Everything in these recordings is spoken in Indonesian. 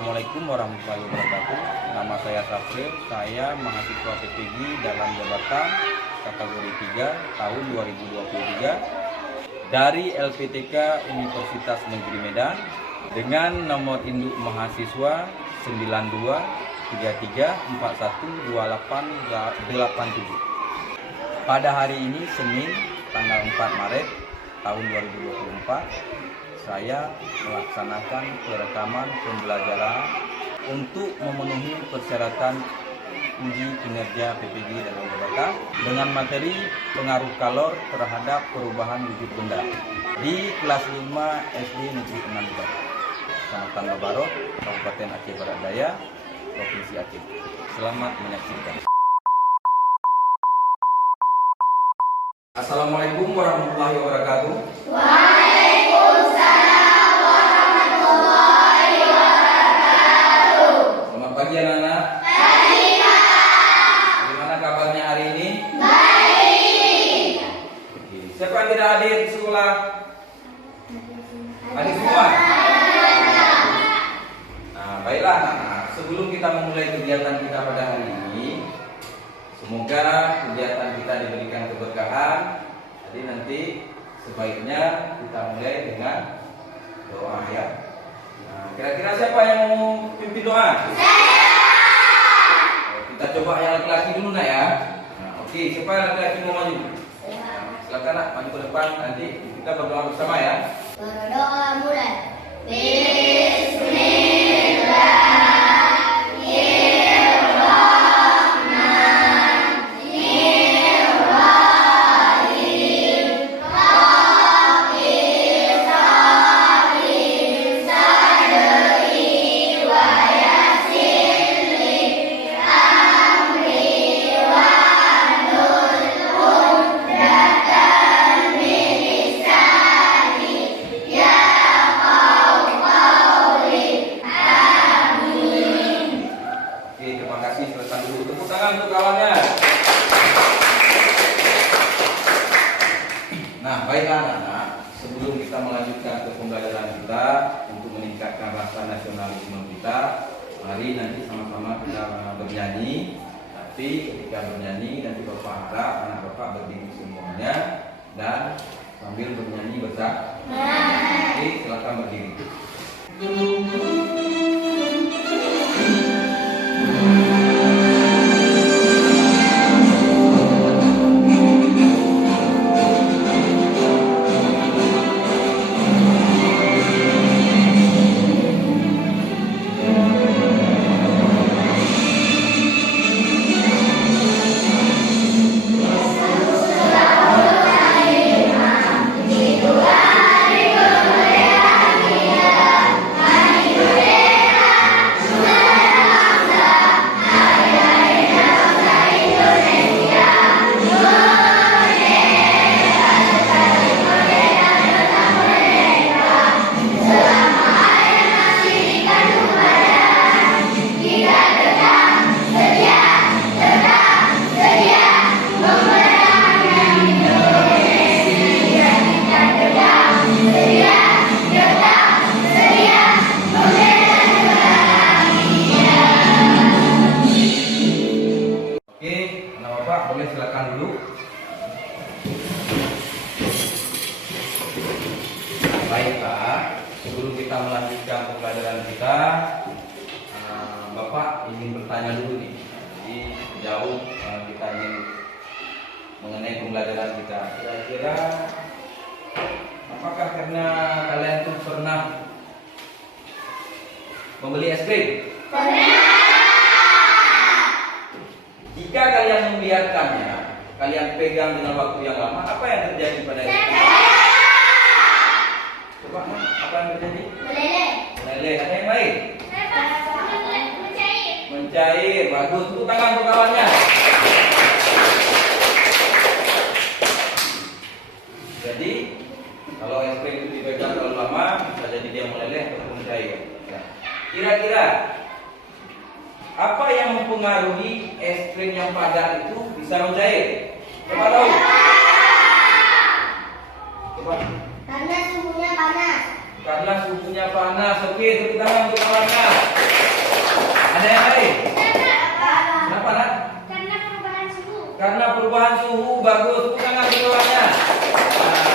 Assalamualaikum warahmatullahi wabarakatuh. Nama saya Safril, saya mahasiswa PPG dalam jabatan kategori 3 tahun 2023 dari LPTK Universitas Negeri Medan dengan nomor induk mahasiswa 9233412887. Pada hari ini Senin tanggal 4 Maret tahun 2024 saya melaksanakan perekaman pembelajaran untuk memenuhi persyaratan uji kinerja PPG dalam jabatan dengan materi pengaruh kalor terhadap perubahan wujud benda di kelas 5 SD Negeri 6 Barat, Kecamatan Babarot, Kabupaten Aceh Barat Daya, Provinsi Aceh. Selamat menyaksikan. Assalamualaikum warahmatullahi wabarakatuh. Pagi anak-anak. Pagi Pak. Bagaimana kabarnya hari ini? Baik. Oke. Siapa yang tidak hadir di sekolah? Hadir semua? Nah, baiklah anak-anak. Sebelum kita memulai kegiatan kita pada hari ini, semoga kegiatan kita diberikan keberkahan. Jadi nanti sebaiknya kita mulai dengan doa ya. Nah, kira-kira siapa yang mau pimpin doa? Kita coba yang laki-laki dulu nak ya. Nah, oke, siapa yang laki-laki mau maju? Nah, silakan nak maju ke depan, nanti kita berdoa bersama ya. Berdoa mulai. Nah, baiklah anak-anak, sebelum kita melanjutkan ke pembelajaran kita untuk meningkatkan rasa nasionalisme kita, mari nanti sama-sama kita bernyanyi. Tapi ketika bernyanyi nanti Bapak harap anak Bapak berdiri semuanya dan sambil bernyanyi bersama. Oke, silakan berdiri. Boleh silakan dulu. Baik Pak, sebelum kita melanjutkan pembelajaran kita, Bapak ingin bertanya dulu nih. Jadi jauh kita ingin mengenai pembelajaran kita. Kira-kira apakah karena kalian tuh pernah membeli es krim? Pernah. Jika kalian membiarkannya, kalian pegang dengan waktu yang lama, apa yang terjadi pada itu? Coba, apa yang terjadi? Meleleh. Meleleh. Ada yang lain? Mencair. Mencair. Bagus. Tepuk tangan untuk kawannya. Jadi, kalau es krim itu dipegang terlalu lama, bisa jadi dia meleleh atau mencair. Nah, kira-kira apa yang mempengaruhi es krim yang padat itu bisa mencair? Coba tahu. Coba. Karena suhunya panas. Karena suhunya panas. Oke, tepuk tangan untuk panas. Ada yang lain? Kenapa nak? Karena perubahan suhu. Karena perubahan suhu. Bagus. Bukan lagi jawabannya. Nah,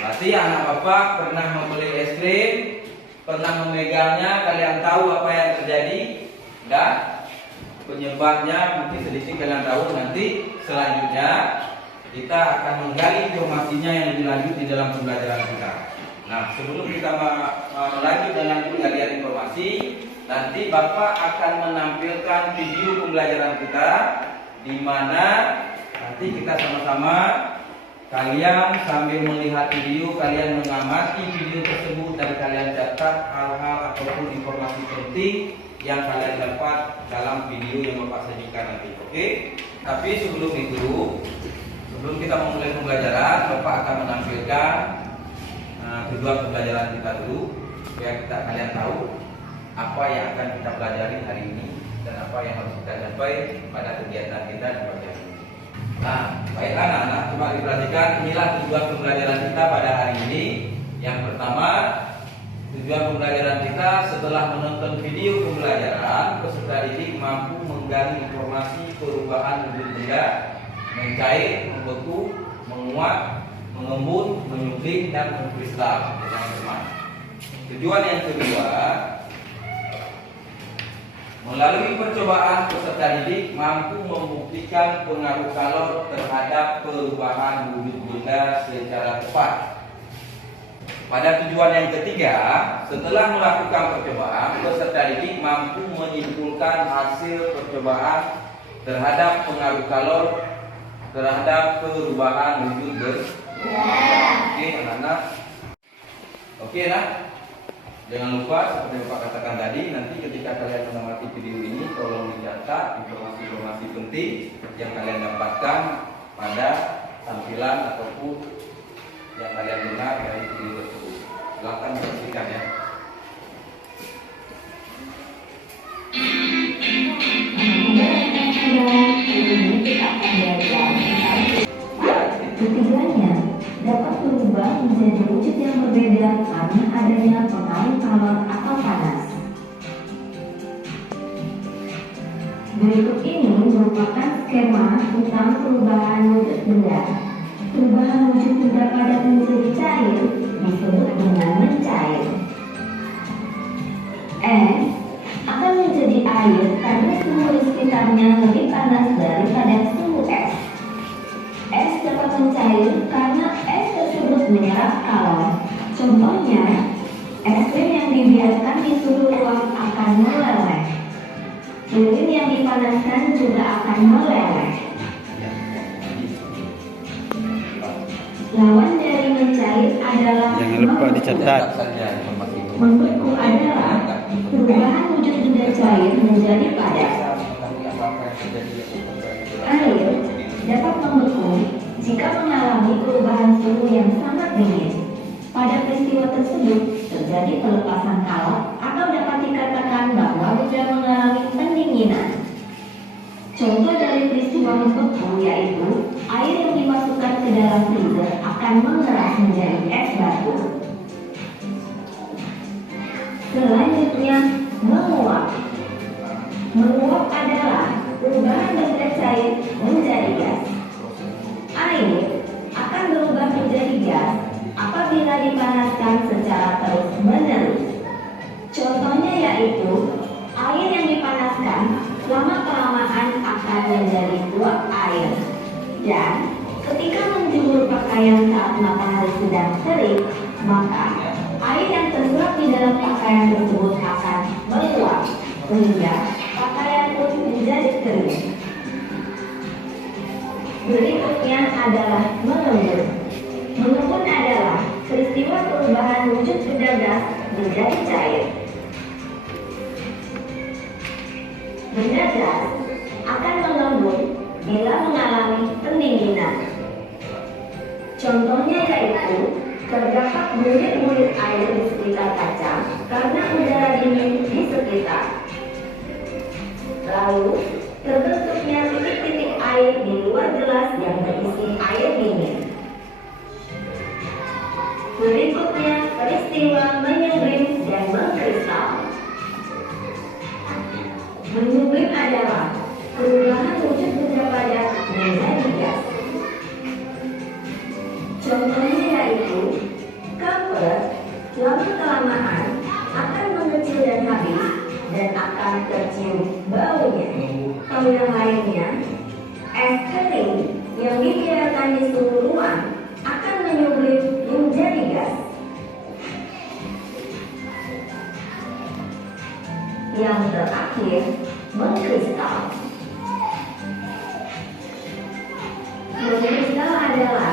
berarti anak bapak pernah membeli es krim, pernah memegangnya, kalian tahu apa yang terjadi dan penyebabnya mungkin sedikit kalian tahu. Nanti selanjutnya kita akan menggali informasinya yang lebih lanjut di dalam pembelajaran kita. Nah, sebelum kita melanjut dengan penggalian informasi, nanti bapak akan menampilkan video pembelajaran kita, di mana nanti kita sama-sama, kalian sambil melihat video, kalian mengamati video tersebut dan kalian catat hal-hal ataupun informasi penting yang kalian dapat dalam video yang bapak sajikan nanti. Oke? Tapi sebelum itu, sebelum kita memulai pembelajaran, bapak akan menampilkan tujuan pembelajaran kita dulu, supaya kalian tahu apa yang akan kita pelajari hari ini dan apa yang harus kita capai pada kegiatan kita di pagi hari ini. Nah, baiklah anak-anak, coba diperhatikan, inilah tujuan pembelajaran kita pada hari ini. Yang pertama, tujuan pembelajaran kita setelah menonton video pembelajaran, peserta didik mampu menggali informasi perubahan wujud benda, mencair, membeku, menguap, mengembun, menyublim, dan mengkristal dengan teman. Tujuan yang kedua, melalui percobaan peserta didik mampu membuktikan pengaruh kalor terhadap perubahan wujud benda secara tepat. Pada tujuan yang ketiga, setelah melakukan percobaan, peserta didik mampu menyimpulkan hasil percobaan terhadap pengaruh kalor terhadap perubahan wujud benda. Oke, anak-anak. Oke lah. Jangan lupa seperti Bapak katakan tadi, nanti ketika kalian mengamati video ini, tolong dicatat informasi-informasi penting yang kalian dapatkan pada tampilan ataupun yang kalian dengar dari video tersebut. Silakan disaksikan ya. Ketiganya dapat berubah menjadi wujud yang berbeda karena adanya pengaruh kalor atau panas. Berikut ini merupakan skema tentang perubahan wujud benda. Perubahan wujud benda padat menjadi cair disebut dengan mencair. Es akan menjadi air karena suhu di sekitarnya lebih panas daripada suhu es. Es dapat mencair karena es tersebut menyerap kalor. Contohnya, es krim yang dibiarkan di suhu ruang akan meleleh. Lilin yang dipanaskan juga akan meleleh. Lawan dari mencair adalah Jangan lupa dicatat. membeku adalah perubahan wujud benda cair menjadi padat. Air dapat membeku jika mengalami perubahan suhu yang sangat dingin. Pada peristiwa tersebut terjadi pelepasan kalor atau dapat dikatakan bahwa benda mengalami pendinginan. Contoh dari peristiwa membeku yaitu air yang dimasukkan ke dalam freezer akan mengeras menjadi es batu. Selanjutnya, menguap. Menguap adalah perubahan benda cair menjadi gas. Air akan berubah menjadi gas apabila dipanaskan secara terus-menerus. Contohnya yaitu air yang dipanaskan lama-kelamaan akan menjadi uap air. Dan ketika menjemur pakaian saat matahari sedang terik, maka air yang terserap di dalam pakaian tersebut akan meluap sehingga pakaian pun menjadi kering. Berikutnya adalah mengembun. Mengembun adalah peristiwa perubahan wujud benda gas menjadi cair. Benda gas akan mengembun bila mengalami pendinginan. Contohnya yaitu terdapat bulir-bulir air di sekitar kaca karena udara dingin di sekitar. Lalu terbentuknya titik-titik air di luar gelas yang berisi air dingin. Berikutnya peristiwa menyembrim dan mengkristal. lama-kelamaan akan mengecil dan habis dan akan tercium baunya. Atau yang lainnya, es kering yang dibiarkan di suhu ruang akan menyublim menjadi gas. Yang terakhir, mengkristal. Mengkristal adalah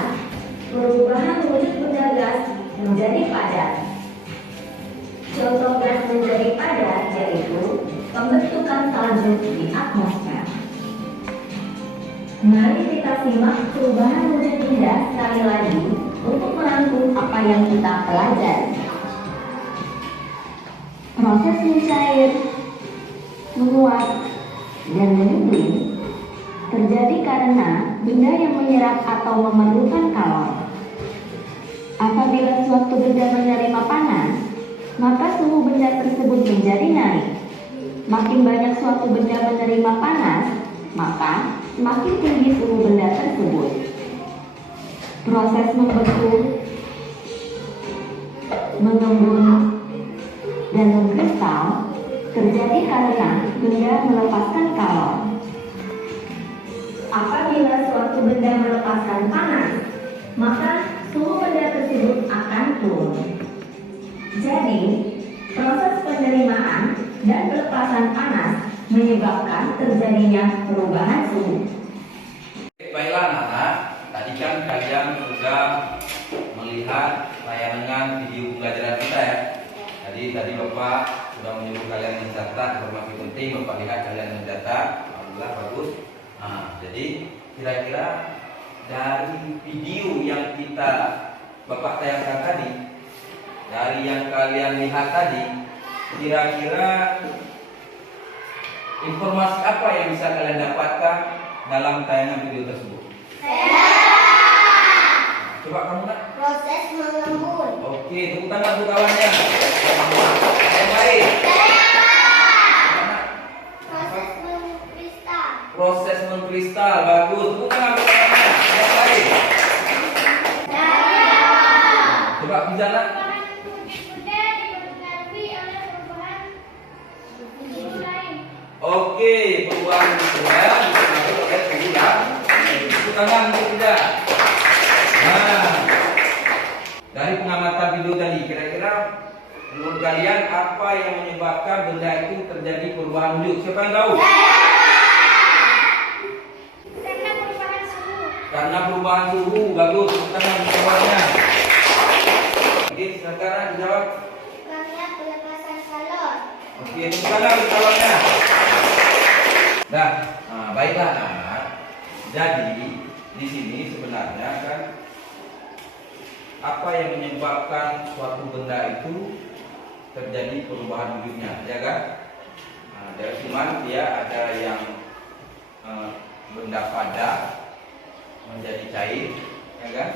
perubahan wujud benda gas menjadi padat. Contoh gas menjadi padat yaitu pembentukan salju di atmosfer. Mari kita simak perubahan wujud benda sekali lagi untuk merangkum apa yang kita pelajari. Proses mencair, menguap, dan menyublim terjadi karena benda yang menyerap atau memerlukan kalor. Apabila suatu benda menerima panas, maka suhu benda tersebut menjadi naik. Makin banyak suatu benda menerima panas, maka semakin tinggi suhu benda tersebut. Proses membeku, mengembun, dan mengkristal terjadi karena benda melepaskan kalor. Apabila suatu benda melepaskan panas, maka suhu benda tersebut akan turun. Jadi, proses penerimaan dan pelepasan panas menyebabkan terjadinya perubahan suhu. Baiklah anak-anak, tadi kan kalian sudah melihat tayangan video pembelajaran kita ya. Tadi Bapak sudah menyuruh kalian mencatat informasi penting, Bapak lihat kalian mencatat, alhamdulillah bagus. Nah, jadi kira-kira dari video yang Bapak tayangkan tadi, dari yang kalian lihat tadi, kira-kira informasi apa yang bisa kalian dapatkan dalam tayangan video tersebut? Coba kamu nak. Proses mengembun. Oke, tepuk tangan untuk kawannya. Yang baik. Proses mengkristal. Proses mengkristal, bagus. Tepuk tangan untuk kawannya. Yang baik. Coba bisa nak. Oke, perubahan benda dipengaruhi oleh suhu dan tepuk tangan untuk tidak. Nah, dari pengamatan video tadi, kira-kira menurut kalian apa yang menyebabkan benda itu terjadi perubahan wujud? Siapa yang tahu? Karena perubahan suhu. Karena perubahan suhu, bagus. Tepuk tangan untuk kawannya. Oke, sekarang dijawab. Karena pelepasan kalor. Oke, tepuk tangan untuk kawannya. Nah, baiklah anak. Jadi di sini sebenarnya kan apa yang menyebabkan suatu benda itu terjadi perubahan wujudnya, ya kan? Dari cuman dia ada yang benda padat menjadi cair, ya kan?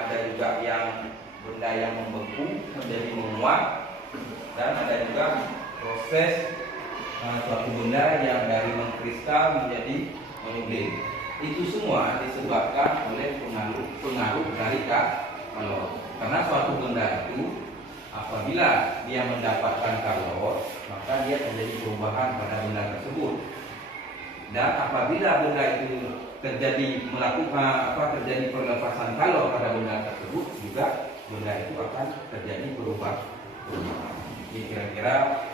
Ada juga yang benda yang membeku menjadi menguap, dan ada juga proses suatu benda yang dari mengkristal menjadi menyublim. Itu semua disebabkan oleh pengaruh dari kalor. Karena suatu benda itu apabila dia mendapatkan kalor, maka dia terjadi perubahan pada benda tersebut. Dan apabila benda itu terjadi terjadi pelepasan kalor pada benda tersebut, juga benda itu akan terjadi perubahan. Ini kira-kira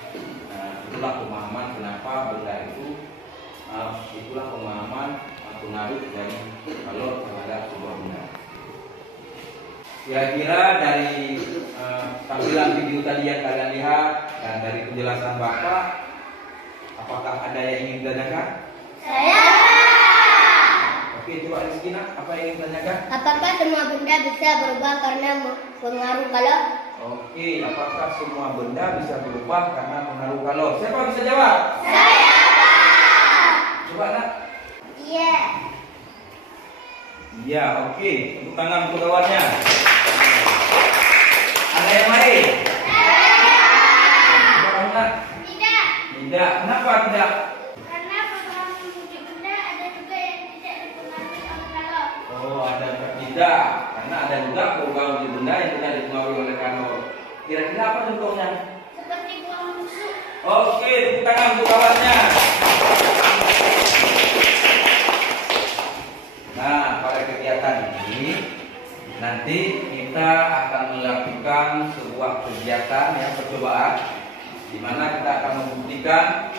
itulah pemahaman kenapa benda itu, itulah pemahaman pengaruh dari kalor terhadap sebuah benda. Kira-kira dari tampilan video tadi yang kalian lihat dan dari penjelasan Bapak, apakah ada yang ingin ditanyakan? Saya. Oke, coba Rizkina, apa yang ingin ditanyakan? Apakah semua benda bisa berubah karena pengaruh kalor? Oke, apakah semua benda bisa berubah karena pengaruh kalor? Siapa bisa jawab? Saya. Coba nak. Iya. Iya, oke. Tepuk tangan untuk kawannya. Ada yang lain? Coba kamu nak. Tidak. Tidak. Kenapa tidak? Karena perubahan wujud benda ada juga yang tidak dipengaruhi oleh kalor. Oh, ada tidak? Karena ada juga perubahan wujud benda yang tidak dipengaruhi oleh kalor. Kira-kira apa contohnya? Seperti buang busuk. Oke, tepuk tangan untuk kawannya. Nah, pada kegiatan ini nanti kita akan melakukan sebuah kegiatan yang percobaan, di mana kita akan membuktikan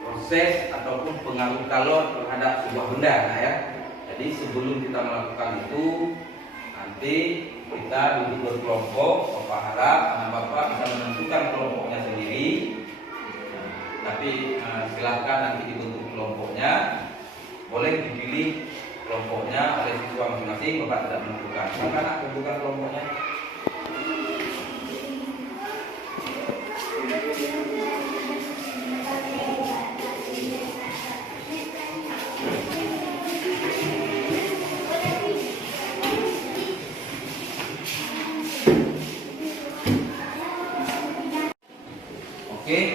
proses ataupun pengaruh kalor terhadap sebuah benda. Nah, ya. Jadi sebelum kita melakukan itu, nanti kita duduk berkelompok. Bapak harap anak bapak bisa menentukan kelompoknya sendiri. Tapi silahkan nanti dibentuk kelompoknya. Boleh dipilih kelompoknya oleh siswa masing-masing. Bapak tidak menentukan. Silakan nak tentukan kelompoknya. Oke,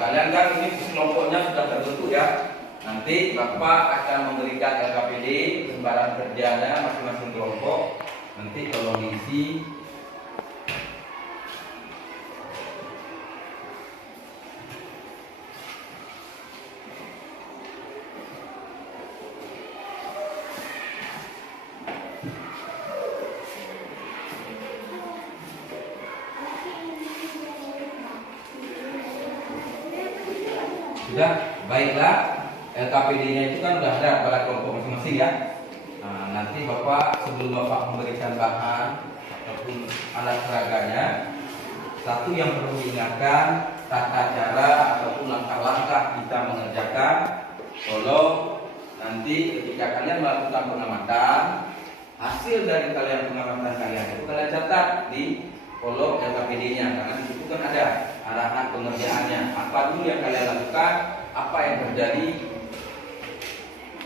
kalian kan ini kelompoknya sudah terbentuk ya. Nanti Bapak akan memberikan LKPD lembaran kerjanya masing-masing kelompok. Nanti tolong diisi. Sudah, baiklah. LKPD-nya itu kan sudah ada pada kelompok masing-masing ya. Nah, nanti Bapak sebelum Bapak memberikan bahan ataupun alat peraganya, satu yang perlu diingatkan, tata cara ataupun langkah-langkah kita mengerjakan. Tolong nanti ketika kalian melakukan pengamatan, hasil dari kalian pengamatan kalian itu kalian catat di kolom LKPD-nya, karena di situ kan ada arahan pengerjaannya. Apa dulu yang kalian lakukan, apa yang terjadi,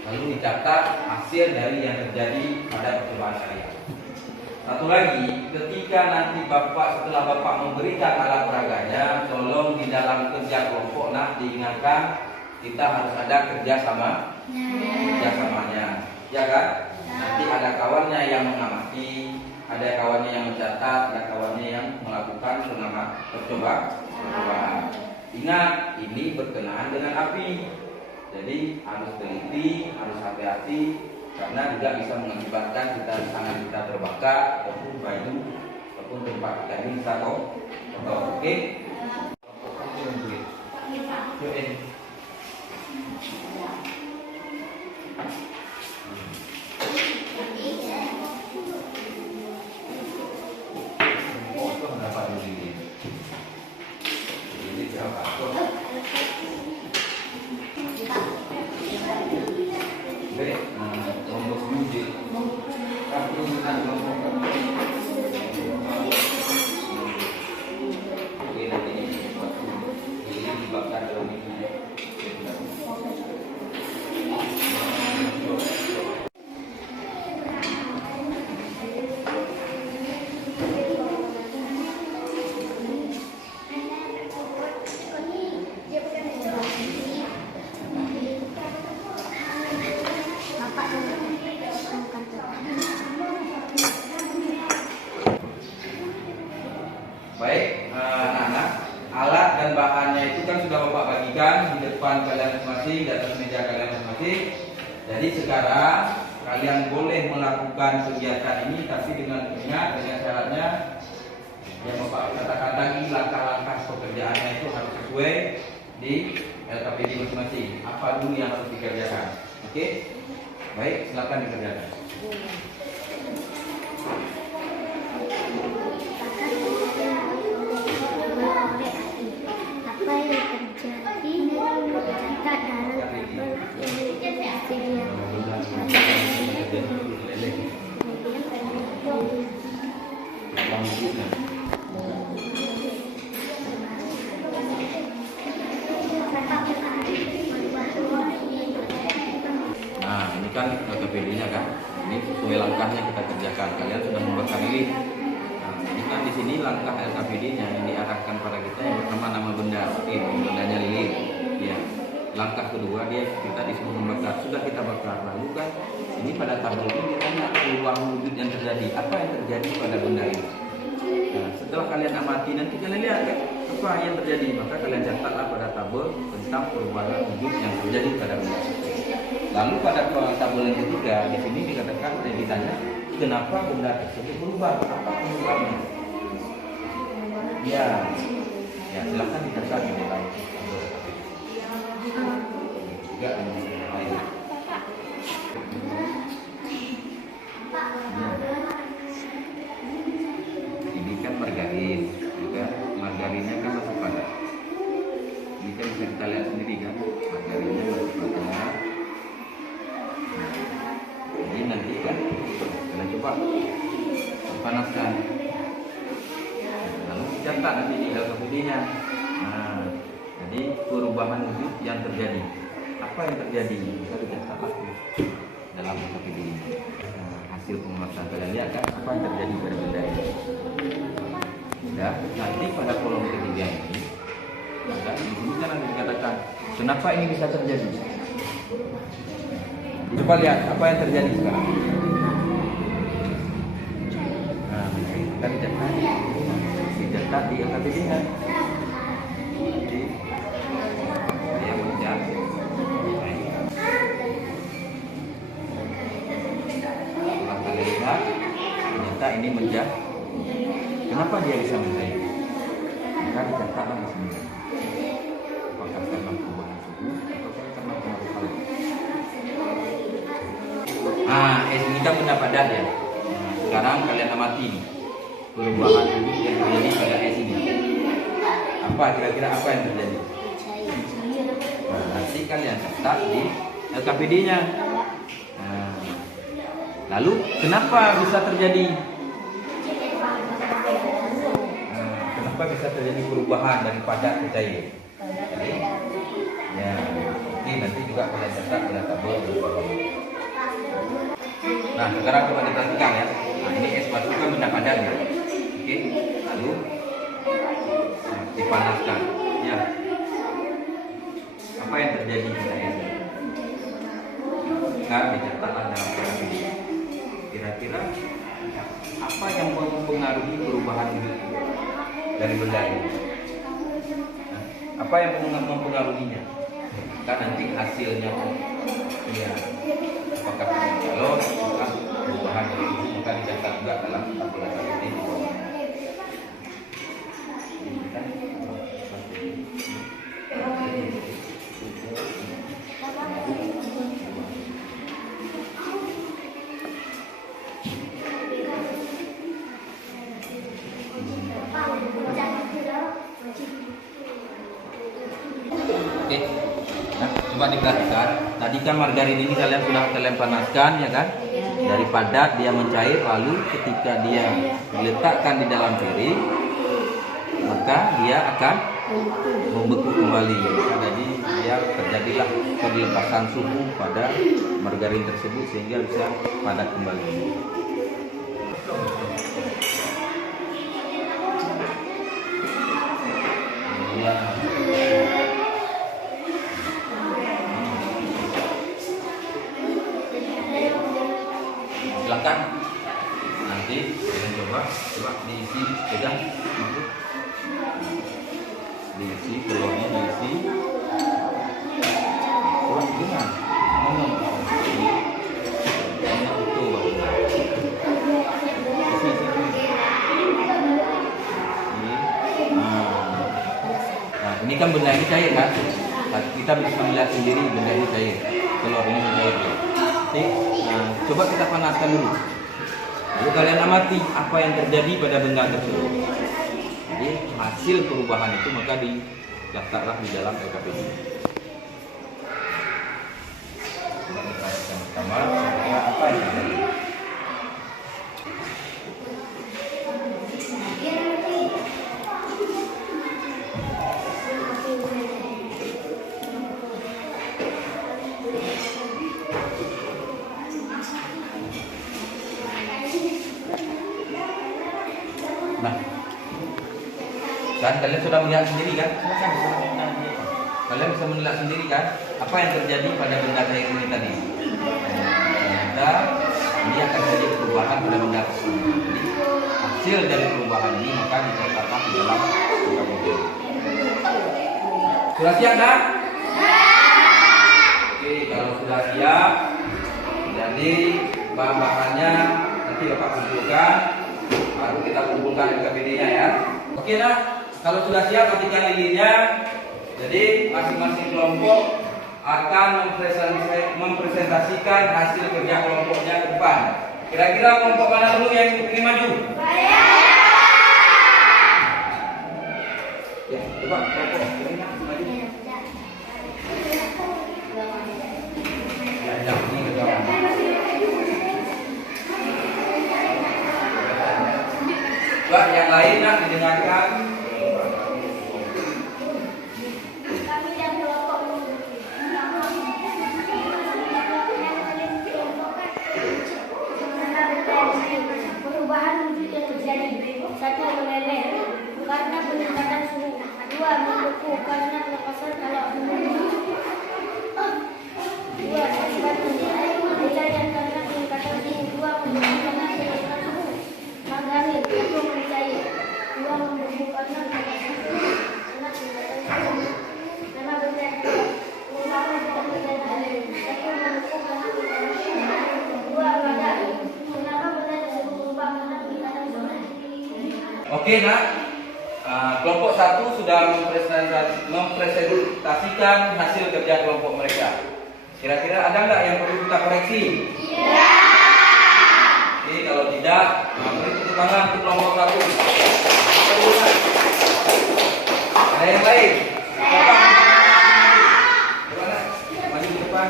lalu dicatat hasil dari yang terjadi pada percobaan kalian. Satu lagi, ketika nanti setelah Bapak memberikan alat peraganya, tolong di dalam kerja kelompok diingatkan kita harus ada kerjasamanya, ya kan? Nanti ada kawannya yang mengamati, ada kawannya yang mencatat, ada kawannya yang melakukan percobaan. Ingat, ini berkenaan dengan api. Jadi harus teliti, harus hati-hati, karena juga bisa mengakibatkan tangan kita terbakar ataupun baju ataupun tempat kita ini bisa kotor. Oke? Baik, anak-anak, alat dan bahannya itu kan sudah Bapak bagikan di depan kalian masing-masing, di atas meja kalian masing-masing. Jadi sekarang kalian boleh melakukan kegiatan ini, tapi dengan syaratnya yang Bapak katakan tadi, langkah-langkah pekerjaannya itu harus sesuai di LKPD masing-masing. Apa dulu yang harus dikerjakan? Oke? Baik, silakan dikerjakan. Apa yang terjadi tercatat dalam tabel Nah, ini kan LKPD-nya kan. Ini sesuai langkahnya kita kerjakan. Kalian sudah membakar lilin. Nah, ini kan di sini langkah LKPD-nya yang diarahkan pada kita yang pertama nama benda. Oke, bendanya lilin. Ya. Langkah kedua kita disuruh membakar. Sudah kita bakar. Lalu kan ini pada tabel ini ditanya perubahan wujud yang terjadi. Apa yang terjadi pada benda ini? Nah, setelah kalian amati nanti kalian lihat kan apa yang terjadi, maka kalian catatlah pada tabel tentang perubahan wujud yang terjadi pada benda. Lalu pada tabel yang ketiga di sini dikatakan ditanya kenapa benda tersebut berubah, apa penyebabnya? Ya silakan dicatat di dalam tabel. Juga lain. Ini kan margarin, juga margarinnya kan masih padat. Ini kan bisa kita lihat sendiri kan, margarinnya masih padat. Jadi nanti kan kita coba panaskan, lalu dicatat nanti di dalam videonya. Nah, jadi perubahan wujud yang terjadi, apa yang terjadi kita dicatatlah dalam video ini. Hasil pemanasan kalian lihat kan apa yang terjadi pada benda ini. Dan nanti pada kolom ketiga ini, maka di sini kan ada dikatakan kenapa ini bisa terjadi. Coba lihat apa yang terjadi sekarang. Nah, kita dicatat di LKPD-nya. Jadi saya mencatat. Setelah kalian lihat, ternyata ini mencatat. Kenapa dia bisa mencair? Maka dicatatlah di sini. Apakah karena perubahan suhu atau karena pengaruh alam? Ini kan benda padat ya. Sekarang kalian amati perubahan wujud yang terjadi pada es ini. Apa kira-kira apa yang terjadi? Nanti kalian catat di LKPD-nya. Lalu kenapa bisa terjadi? Kenapa bisa terjadi perubahan dari padat ke cair? Jadi, nanti juga kalian catat pada tabel. Nah, sekarang coba diperhatikan ya. Nah, ini es batu kan benda padat ya. Oke, lalu dipanaskan. Ya. Apa yang terjadi pada es? Maka dicatatlah dalam kotak ini. Kira-kira apa yang mempengaruhi perubahan dari benda ini? Nah, apa yang mempengaruhinya? Kan nanti hasilnya ya apakah kalau apakah perubahan dari itu maka dicatat juga dalam tabel ini di bawah. Oke, nah, coba diperhatikan. Tadi kan margarin ini kalian panaskan ya kan? Dari padat dia mencair, lalu ketika dia diletakkan di dalam piring, maka dia akan membeku kembali. Jadi dia terjadilah pelepasan suhu pada margarin tersebut sehingga bisa padat kembali. Silakan nanti kalian coba diisi, pegang itu diisi, telurnya diisi, gimana? Itu nah, ini kan benda ini cair kan? Kita bisa melihat sendiri benda ini cair, telur ini mencair. Nah, coba kita panaskan dulu. Lalu kalian amati apa yang terjadi pada benda tersebut. Jadi hasil perubahan itu maka dicatatlah di dalam LKPD. Coba kita perhatikan pertama apa yang terjadi. Nah, kan kalian sudah melihat sendiri kan? Kalian bisa melihat sendiri kan? Apa yang terjadi pada benda cair ini tadi? Ternyata ini akan terjadi perubahan pada benda tersebut. Jadi hasil dari perubahan ini maka dicatatkan di dalam angka model. Sudah siap nak? Oke, kalau sudah siap, jadi bahan-bahannya nanti Bapak kumpulkan, baru kita kumpulkan LKPD-nya ya. Oke nak, kalau sudah siap matikan lilinnya. Jadi masing-masing kelompok akan mempresentasikan hasil kerja kelompoknya ke depan. Kira-kira kelompok mana dulu yang ingin maju? Ya, coba kelompok ini maju. Ya, ini ke bawah. Coba yang lain nak didengarkan. Perubahan wujud yang terjadi. 1. Meleleh karena peningkatan suhu. 2. Membeku karena pelepasan kalau menunggu. 2. Batu mencari karena peningkatan suhu. 2. Membeku karena peningkatan suhu. Margarin 1. Mencair. 2. Membeku karena peningkatan suhu. Karena peningkatan suhu. Karena benda perubahan tidak terjadi. 1. Membeku karena peningkatan suhu. 2. Meledak. Kenapa benda tersebut berubah karena peningkatan suhu? Oke nak, kelompok 1 sudah mempresentasikan hasil kerja kelompok mereka. Kira-kira ada nggak yang perlu kita koreksi? Iya. Oke, kalau tidak, beri tepuk tangan untuk kelompok 1. Ada yang lain? Coba nak, maju ke depan.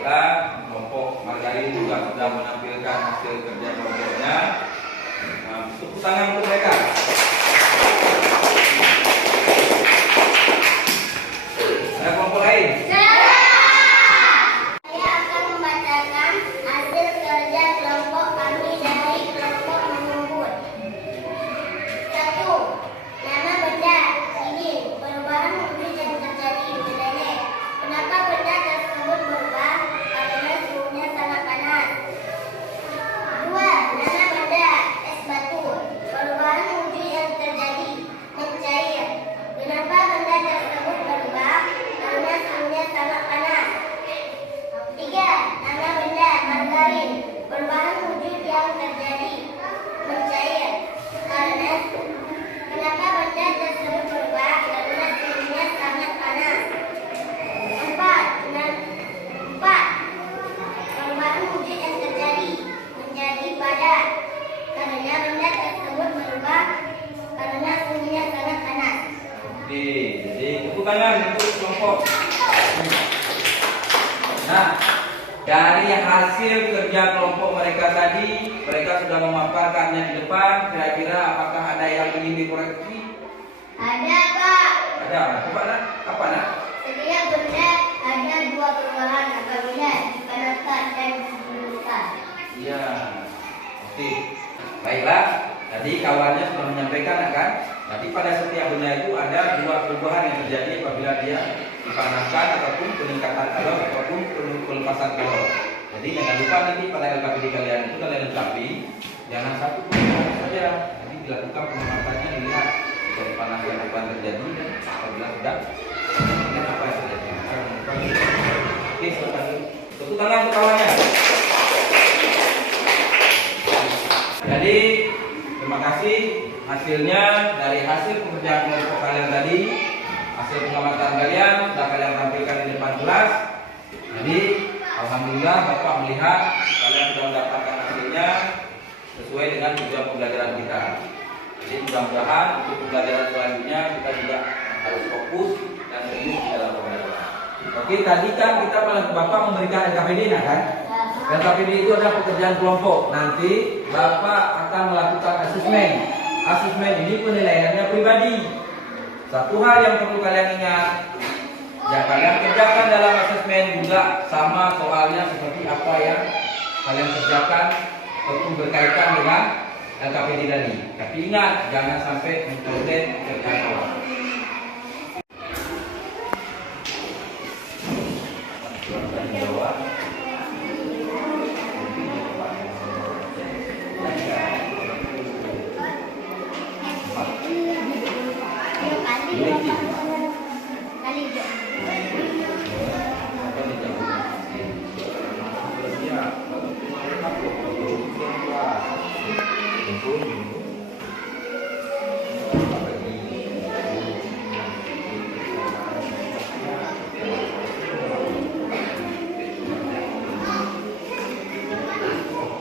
Kelompok Margarin juga sudah menampilkan hasil kerja kelompoknya. Tepuk tangan untuk mereka. Ada kelompok lain? Saya akan membacakan hasil kerja kelompok kami dari kelompok menunggut. 1. Nama benda ini perubahan wujud yang terjadi meleleh. Kenapa benda tersebut berubah? Karena suhunya sangat panas. 2. Nama benda es batu. Perubahan wujud yang terjadi mencair. Kenapa benda tersebut berubah? Karena suhunya sangat panas. 3. Nama benda margarin. Perubahan wujud yang terjadi mencair. Kenapa benda tersebut berubah? Karena suhunya sangat panas. 4. Perubahan wujud yang terjadi menjadi padat. Karena benda tersebut berubah karena suhunya sangat panas. Oke, jadi tepuk tangan untuk kelompok. Nah, dari hasil kerja kelompok mereka tadi, mereka sudah memaparkannya di depan. Kira-kira apakah ada yang ingin dikoreksi? Ada, Pak. Ada. Coba nak, apa nak? Setiap benda ada 2 perubahan apabila dipanaskan dan didinginkan. Iya. Oke. Baiklah. Tadi kawannya sudah menyampaikan kan? Jadi pada setiap benda itu ada 2 perubahan yang terjadi apabila dia dipanaskan ataupun peningkatan kalor ataupun pelepasan kalor. Jadi jangan lupa nanti pada LKPD kalian itu kalian lengkapi jangan satu perubahan saja. Jadi dilakukan pengamatannya dilihat dari panaskan apa yang terjadi dan apabila sudah dan apa yang terjadi. Oke, silakan. Tepuk tangan untuk kawannya. Jadi terima kasih hasilnya dari hasil pekerjaan kelompok kalian tadi, hasil pengamatan kalian sudah kalian tampilkan di depan kelas. Jadi Alhamdulillah Bapak melihat kalian sudah mendapatkan hasilnya sesuai dengan tujuan pembelajaran kita. Jadi mudah-mudahan untuk pembelajaran selanjutnya kita juga harus fokus dan serius di dalam pembelajaran. Oke, tadi kan kita Bapak memberikan LKPD kan? LKPD itu adalah pekerjaan kelompok. Nanti Bapak akan melakukan asesmen. Asesmen ini penilaiannya pribadi. Satu hal yang perlu kalian ingat, yang kalian kerjakan dalam asesmen juga sama soalnya seperti apa yang kalian kerjakan ataupun berkaitan dengan LKPD tadi. Tapi ingat, jangan sampai mencontek pekerjaan awal.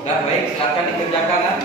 Nah, baik, silakan dikerjakan kan?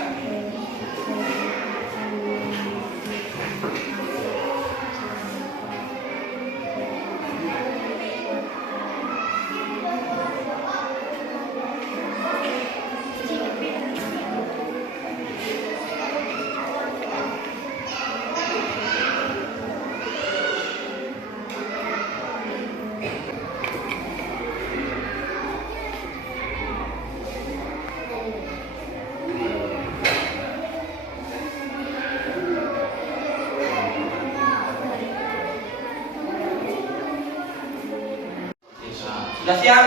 Sudah siap?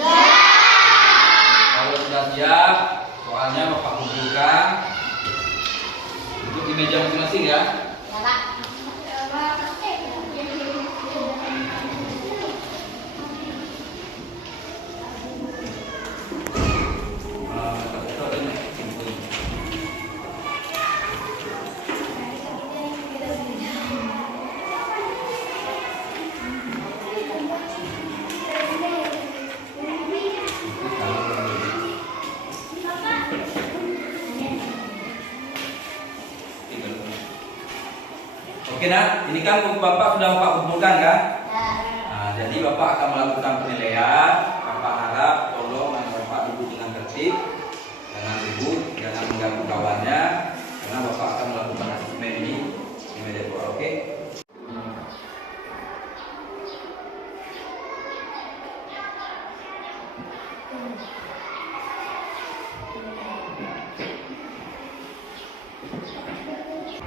Ya. Kalau sudah siap, soalnya Bapak kumpulkan. Duduk di meja masing-masing ya. Ya, Pak. Oke nak, ini kan buku Bapak sudah Bapak kumpulkan kan? Ya. Nah, jadi Bapak akan melakukan penilaian. Bapak harap tolong Bapak duduk dengan tertib, jangan ribut, jangan mengganggu kawannya, karena Bapak akan melakukan asesmen ini di meja dua. Oke?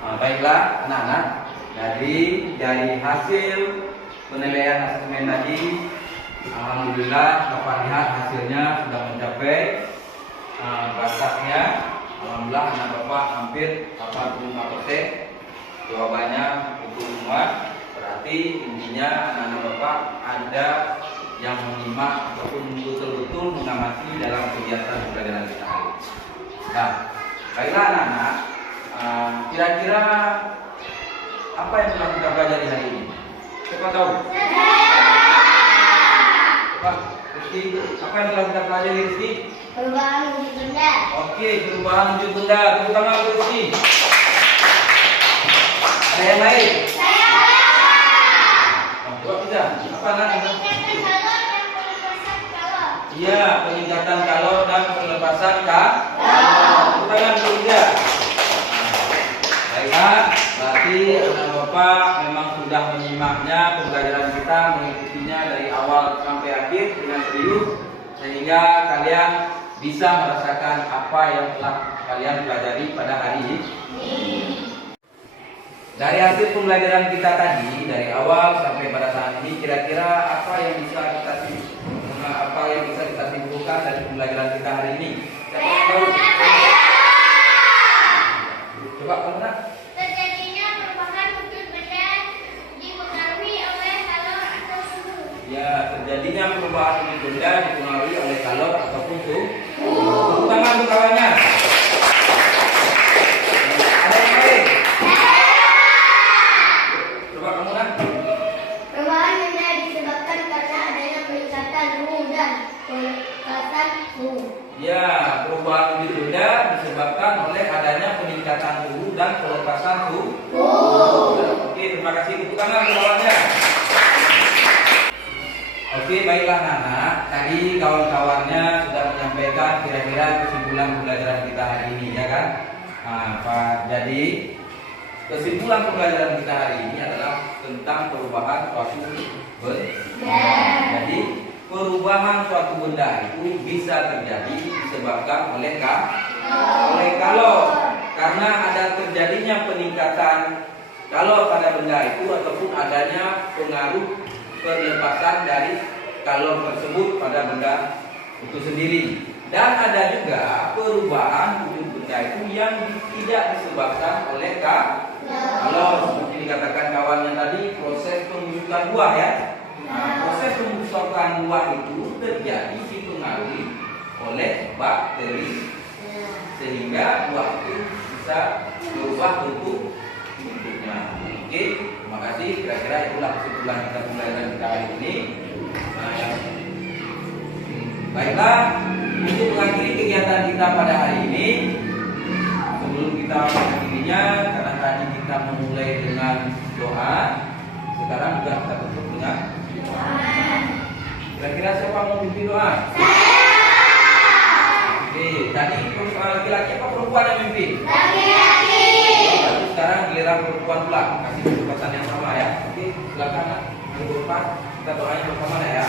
Nah, baiklah anak-anak. Dari hasil penilaian asesmen tadi, alhamdulillah Bapak lihat hasilnya sudah mencapai batasnya. Alhamdulillah anak Bapak hampir 85%. Jawabannya itu semua. Berarti intinya anak-anak Bapak ada yang menyimak ataupun betul-betul mengamati dalam kegiatan pembelajaran kita hari ini. Nah, baiklah anak-anak. Kira-kira apa yang telah kita pelajari hari ini? Siapa tahu? Coba, Rizky, apa yang telah kita pelajari, Rizky? Perubahan wujud benda. Oke, perubahan wujud benda. Tepuk tangan untuk Rizky. Ada yang lain? Coba kita. Apa namanya? Iya, peningkatan kalor dan pelepasan kalor. Tepuk tangan untuk kita. Baiklah, berarti anak Bapak memang sudah menyimaknya pembelajaran kita, mengikutinya dari awal sampai akhir dengan serius, sehingga kalian bisa merasakan apa yang telah kalian pelajari pada hari ini. Dari hasil pembelajaran kita tadi, dari awal sampai pada saat ini, kira-kira apa yang bisa kita simpulkan dari pembelajaran kita hari ini? Siapa tahu? Coba kamu nak. Terjadinya perubahan wujud benda dipengaruhi oleh kalor atau suhu. Ya, terjadinya perubahan wujud benda dipengaruhi oleh kalor ataupun suhu. Tepuk tangan untuk kawannya. Ada yang lain? Coba kamu nak. Perubahan benda disebabkan karena adanya peningkatan suhu dan Oke, terima kasih. Tepuk tangan untuk kawannya. Oke, baiklah Nana. Tadi kawan-kawannya sudah menyampaikan kira-kira kesimpulan pembelajaran kita hari ini, ya kan? Nah, Pak. Jadi kesimpulan pembelajaran kita hari ini adalah tentang perubahan suatu benda. Jadi perubahan suatu benda itu bisa terjadi disebabkan oleh kalau karena ada terjadinya peningkatan kalau pada benda itu ataupun adanya pengaruh perlepasan dari kalor tersebut pada benda itu sendiri. Dan ada juga perubahan wujud benda itu yang tidak disebabkan oleh kalor, seperti dikatakan kawannya tadi, proses pembusukan buah, ya. Nah, proses pembusukan buah itu terjadi dipengaruhi oleh bakteri sehingga buah itu bisa berubah bentuknya. Oke, terima kasih. Kira-kira itulah kesimpulan kita pembelajaran kita hari ini. Nah, baiklah, untuk mengakhiri kegiatan kita pada hari ini, sebelum kita mengakhirinya, karena tadi kita memulai dengan doa, sekarang juga kita tutup dengan doa. Kira-kira siapa mau memimpin doa? Oke, tadi laki-laki apa perempuan yang memimpin? Laki-laki. Sekarang giliran perempuan pula, kasih kesempatan yang sama, ya. Oke, silakan. Perempuan, kita doanya bersama ya.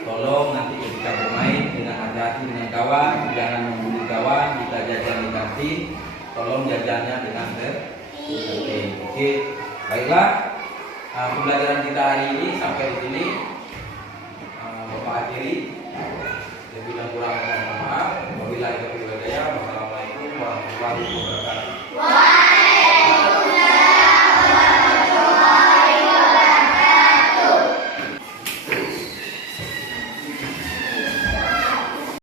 Tolong nanti ketika bermain dengan hati-hati dengan kawan, jangan membuli kawan. Kita jajan di kantin, tolong jajannya dengan tertib. Oke, baiklah. Pembelajaran kita hari ini sampai di sini. Bapak akhiri. Lebih dan kurang mohon maaf. Wabillahi taufiq wal hidayah. Wassalamualaikum warahmatullahi wabarakatuh.